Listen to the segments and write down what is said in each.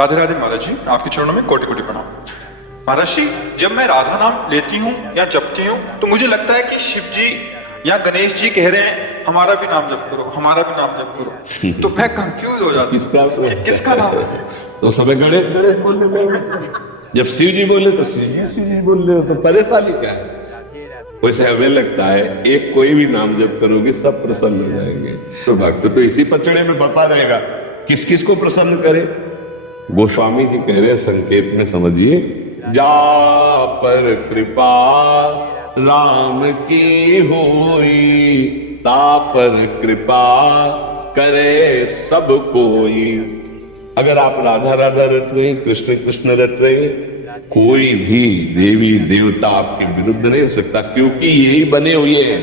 राधे राधे महाराज जी, आपके चरणों में कोटि कोटि प्रणाम। महाराज जी, जब मैं राधा नाम लेती हूँ या जपती हूँ तो मुझे लगता है कि शिव जी या गणेश जी कह रहे हैं हमारा भी नाम जप करो, हमारा भी नाम जप करो। तो मैं कंफ्यूज हो जाती हूँ कि किसका नाम है। तो समय गणेश गणेश बोलने में, जब शिव जी बोले तो शिव जी बोल रहे हो, तो परेशानी क्या है? वैसे हमें लगता है एक कोई भी नाम जप करोगे सब प्रसन्न हो जाएंगे। तो भक्त तो इसी पचड़े में फंसा रहेगा, किस किस को प्रसन्न करे। गोस्वामी जी कह रहे हैं, संकेत में समझिए, जा पर कृपा राम की होई, ता पर कृपा करे सब कोई। अगर आप राधा राधा रट रहे, कृष्ण कृष्ण रट रहे, कोई भी देवी देवता आपके विरुद्ध नहीं हो सकता, क्योंकि यही बने हुए हैं,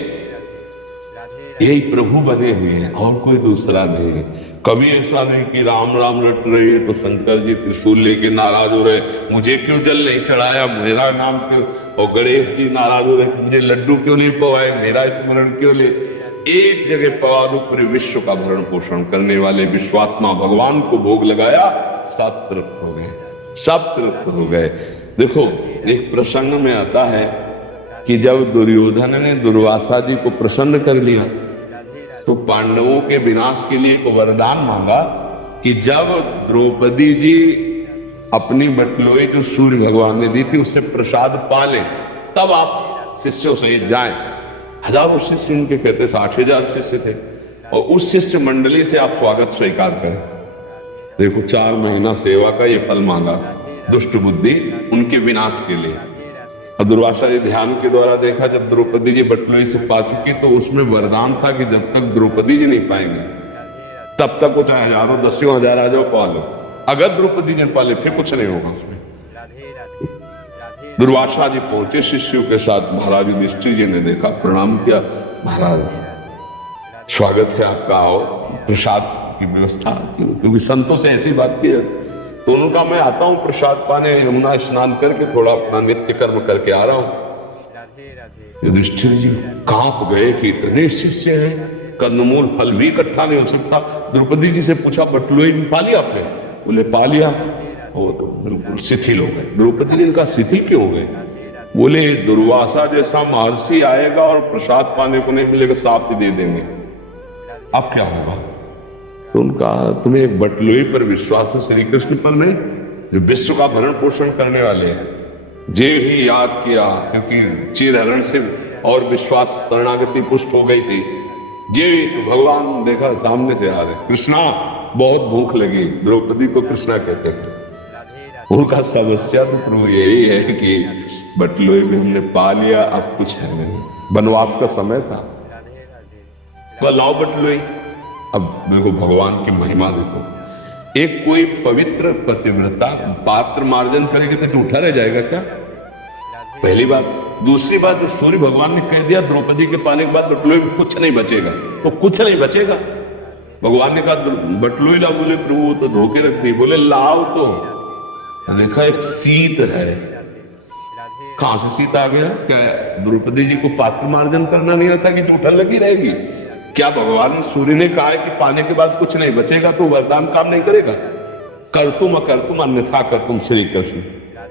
यही प्रभु बने हुए हैं और कोई दूसरा नहीं। कभी ऐसा नहीं कि राम राम रट रहे हैं तो शंकर जी त्रिशूल लेके नाराज हो रहे, मुझे क्यों जल नहीं चढ़ाया, मेरा नाम क्यों, और गणेश जी नाराज हो रहे, मुझे लड्डू क्यों नहीं पवाए, मेरा स्मरण क्यों ले। एक जगह पवा दो, पूरे विश्व का भरण पोषण करने वाले विश्वात्मा भगवान को भोग लगाया, सब तृप्त हो गए, सब तृप्त हो गए। देखो, एक प्रसंग में आता है कि जब दुर्योधन ने दुर्वासा जी को प्रसन्न कर लिया तो पांडवों के विनाश के लिए एक वरदान मांगा कि जब द्रौपदी जी अपनी बटलोई जो सूर्य भगवान ने दी थी उससे प्रसाद पा ले, तब आप शिष्यों सहित जाएं। हजारों शिष्य उनके कहते 60,000 शिष्य थे, और उस शिष्य मंडली से आप स्वागत स्वीकार करें। देखो, 4 महीना सेवा का ये फल मांगा, दुष्ट बुद्धि उनके विनाश के लिए। और दुर्वासा जी ध्यान के द्वारा देखा, जब द्रौपदी जी बटलोई से पा चुकी तो उसमें वरदान था कि जब तक द्रौपदी जी नहीं पाएंगे तब तक वो चाहे हजारों 10,000 आ जाओ पा लो, अगर द्रौपदी जी पाले फिर कुछ नहीं होगा उसमें। दुर्वासा जी पहुंचे शिष्यों के साथ, महाराज युधिष्ठिर जी ने देखा, प्रणाम किया, महाराज स्वागत है आपका, और प्रसाद की व्यवस्था, क्योंकि संतों से ऐसी बात की। तो उनका मैं आता हूं प्रसाद पाने, यमुना स्नान करके थोड़ा अपना नित्य कर्म करके आ रहा हूं। युधिष्ठिर जी कांप गए कि इतने शिष्य हैं, कंदमूल फल भी इकट्ठा नहीं हो सकता। द्रौपदी जी से पूछा, बटलोई पा लिया आपने? बोले पा लिया। वो तो बिल्कुल शिथिल हो गए। द्रौपदी जी का शिथिल क्यों हो गए? बोले दुर्वासा जैसा महर्षि आएगा और प्रसाद पाने को नहीं मिलेगा, साथ ही दे देंगे, अब क्या होगा? तो उनका, तुम्हें एक बटलोई पर विश्वास है, श्री कृष्ण पर नहीं, जो विश्व का भरण पोषण करने वाले हैं। जे ही याद किया, क्योंकि चीरहरण से और विश्वास शरणागति पुष्ट हो गई थी। जे भगवान देखा सामने से आ रहे, कृष्णा बहुत भूख लगी, द्रौपदी को कृष्णा कहते थे। उनका समस्या तो प्रभु यही है कि बटलोई में हमने पा लिया, अब कुछ है नहीं, वनवास का समय था, लाओ बटलोई। अब देखो भगवान की महिमा देखो, एक कोई पवित्र पतिव्रता पात्र मार्जन करेगी तो झूठा रह जाएगा क्या? पहली बात। दूसरी बात, सूर्य भगवान ने कह दिया द्रौपदी के पाने के बाद बटलोई में कुछ नहीं बचेगा, तो कुछ नहीं बचेगा। भगवान ने कहा बटलोई ला, बोले प्रभु तो धोखे रख दी, बोले लाओ। तो देखा एक शीत है, कहां से शीत आ गया? क्या द्रौपदी जी को पात्र मार्जन करना नहीं आता कि झूठा लगी रहेगी? क्या भगवान सूर्य ने कहा है कि पाने के बाद कुछ नहीं बचेगा तो वरदान काम नहीं करेगा? कर तुम अकर तुम अन्यथा कर तुम, श्री कृष्ण।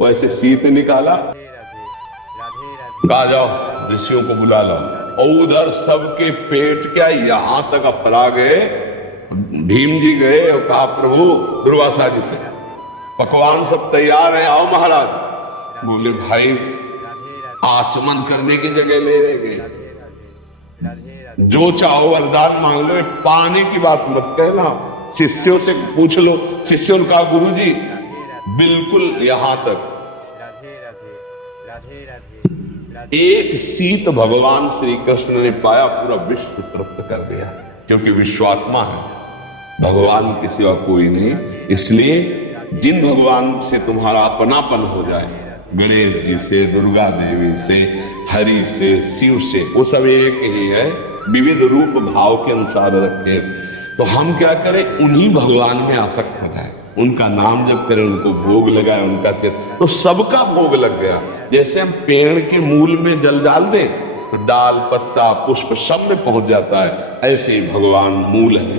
वो ऐसे शीत निकाला, कहा जाओ ऋषियों को बुला लो, और उधर सबके पेट क्या यहां तक अपरा गए। भीम जी गए और कहा प्रभु दुर्वासा जी से, पकवान सब तैयार है, आओ महाराज। बोले भाई आचमन करने की जगह ले रह गए, जो चाहो वरदान मांग लो, पाने की बात मत कहना, शिष्यों से पूछ लो। शिष्यों ने कहा गुरु जी बिल्कुल यहां तक। एक शीत भगवान श्री कृष्ण ने पाया, पूरा विश्व तृप्त कर दिया, क्योंकि विश्वात्मा है, भगवान के सिवा कोई नहीं। इसलिए जिन भगवान से तुम्हारा अपनापन हो जाए, गणेश जी से, दुर्गा देवी से, हरि से, शिव से, वो सब एक ही है, विविध रूप भाव के अनुसार रखे। तो हम क्या करें? उन्हीं भगवान में आसक्त हो जाए, उनका नाम जब करें, उनको भोग लगाए, उनका चित्र, तो सबका भोग लग गया। जैसे हम पेड़ के मूल में जल डाल दें तो डाल, पत्ता, पुष्प सब में पहुंच जाता है, ऐसे ही भगवान मूल है।